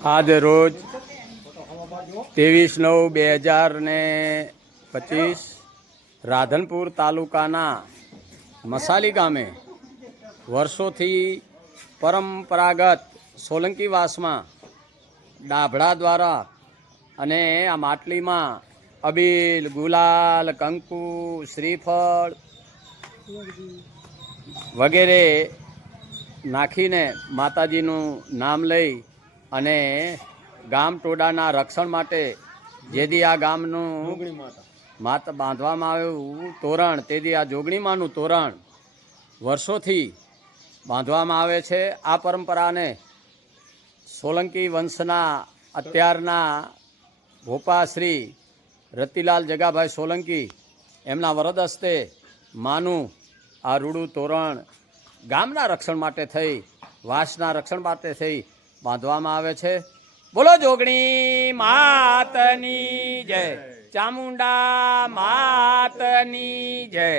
આજ રોજ 23/9/2025 રાધનપુર તાલુકાના મસાલી ગામે વર્ષોથી પરંપરાગત સોલંકી વાસમાં ડાભડા દ્વારા અને આ માટલીમાં અબીલ, ગુલાલ, કંકુ, શ્રીફળ વગેરે નાખીને માતાજીનું નામ લઈ અને ગામ ટોડાના રક્ષણ માટે જેથી આ ગામનું માતા બાંધવામાં આવ્યું તોરણ, તેથી આ જોગણીમાનું તોરણ વર્ષોથી બાંધવામાં આવે છે. આ પરંપરાને સોલંકી વંશના અત્યારના ભોપા શ્રી રતિલાલ જગાભાઈ સોલંકી એમના વરદ હસ્તે માનું આ રૂડું તોરણ ગામના રક્ષણ માટે થઈ, વાસના રક્ષણ માટે થઈ બાંધવામાં આવે છે. બોલો જોગણી માતની જય, ચામુંડા માતની જય.